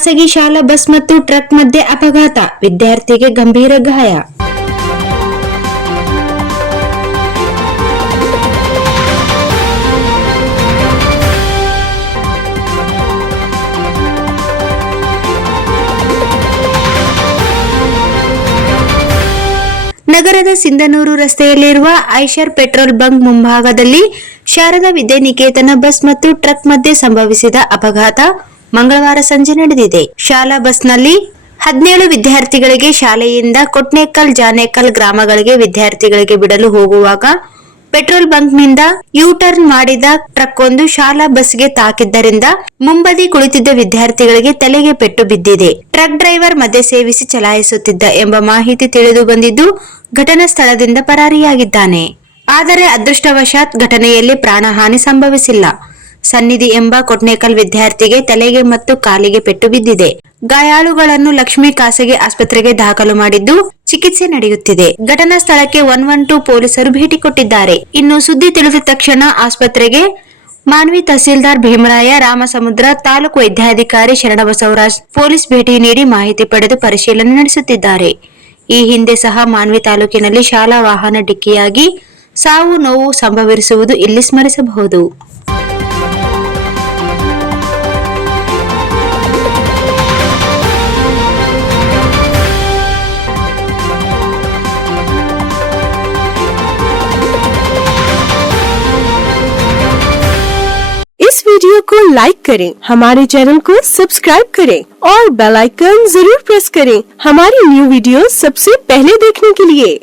ಖಾಸಗಿ ಶಾಲಾ ಬಸ್ ಮತ್ತು ಟ್ರಕ್ ಮಧ್ಯೆ ಅಪಘಾತ, ವಿದ್ಯಾರ್ಥಿಗೆ ಗಂಭೀರ ಗಾಯ. ನಗರದ ಸಿಂಧನೂರು ರಸ್ತೆಯಲ್ಲಿರುವ ಐಷರ್ ಪೆಟ್ರೋಲ್ ಬಂಕ್ ಮುಂಭಾಗದಲ್ಲಿ ಶಾರದಾ ವಿದ್ಯಾನಿಕೇತನ ಬಸ್ ಮತ್ತು ಟ್ರಕ್ ಮಧ್ಯೆ ಸಂಭವಿಸಿದ ಅಪಘಾತ ಮಂಗಳವಾರ ಸಂಜೆ ನಡೆದಿದೆ. ಶಾಲಾ ಬಸ್ನಲ್ಲಿ 17 ವಿದ್ಯಾರ್ಥಿಗಳಿಗೆ ಶಾಲೆಯಿಂದ ಕೊಟ್ನೇಕಲ್, ಜಾನೇಕಲ್ ಗ್ರಾಮಗಳಿಗೆ ವಿದ್ಯಾರ್ಥಿಗಳಿಗೆ ಬಿಡಲು ಹೋಗುವಾಗ ಪೆಟ್ರೋಲ್ ಬಂಕ್ನಿಂದ ಯೂ-ಟರ್ನ್ ಮಾಡಿದ ಟ್ರಕ್ ಒಂದು ಶಾಲಾ ಬಸ್ಗೆ ತಾಕಿದ್ದರಿಂದ ಮುಂಬದಿ ಕುಳಿತಿದ್ದ ವಿದ್ಯಾರ್ಥಿಗಳಿಗೆ ತಲೆಗೆ ಪೆಟ್ಟು ಬಿದ್ದಿದೆ. ಟ್ರಕ್ ಡ್ರೈವರ್ ಮದ್ಯ ಸೇವಿಸಿ ಚಲಾಯಿಸುತ್ತಿದ್ದ ಎಂಬ ಮಾಹಿತಿ ತಿಳಿದು ಬಂದಿದ್ದು ಘಟನಾ ಸ್ಥಳದಿಂದ ಪರಾರಿಯಾಗಿದ್ದಾನೆ. ಆದರೆ ಅದೃಷ್ಟವಶಾತ್ ಘಟನೆಯಲ್ಲಿ ಪ್ರಾಣಹಾನಿ ಸಂಭವಿಸಿಲ್ಲ. ಸನ್ನಿಧಿ ಎಂಬ ಕೊಟ್ನೇಕಲ್ ವಿದ್ಯಾರ್ಥಿಗೆ ತಲೆಗೆ ಮತ್ತು ಕಾಲಿಗೆ ಪೆಟ್ಟು ಬಿದ್ದಿದೆ. ಗಾಯಾಳುಗಳನ್ನು ಲಕ್ಷ್ಮೀ ಖಾಸಗಿ ಆಸ್ಪತ್ರೆಗೆ ದಾಖಲು ಮಾಡಿದ್ದು ಚಿಕಿತ್ಸೆ ನಡೆಯುತ್ತಿದೆ. ಘಟನಾ ಸ್ಥಳಕ್ಕೆ 112 ಪೊಲೀಸರು ಭೇಟಿ ಕೊಟ್ಟಿದ್ದಾರೆ. ಇನ್ನು ಸುದ್ದಿ ತಿಳಿದ ತಕ್ಷಣ ಆಸ್ಪತ್ರೆಗೆ ಮಾನ್ವಿ ತಹಸೀಲ್ದಾರ್ ಭೀಮರಾಯ, ರಾಮಸಮುದ್ರ ತಾಲೂಕು ವೈದ್ಯಾಧಿಕಾರಿ ಶರಣಬಸವರಾಜ್ ಪೊಲೀಸ್ ಭೇಟಿ ನೀಡಿ ಮಾಹಿತಿ ಪಡೆದು ಪರಿಶೀಲನೆ ನಡೆಸುತ್ತಿದ್ದಾರೆ. ಈ ಹಿಂದೆ ಸಹ ಮಾನ್ವಿ ತಾಲೂಕಿನಲ್ಲಿ ಶಾಲಾ ವಾಹನ ಡಿಕ್ಕಿಯಾಗಿ ಸಾವು ನೋವು ಸಂಭವಿಸಿರುವುದು ಇಲ್ಲಿ ಸ್ಮರಿಸಬಹುದು. इस वीडियो को लाइक करें, हमारे चैनल को सब्सक्राइब करें और बेल आइकन जरूर प्रेस करें हमारी न्यू वीडियो सबसे पहले देखने के लिए।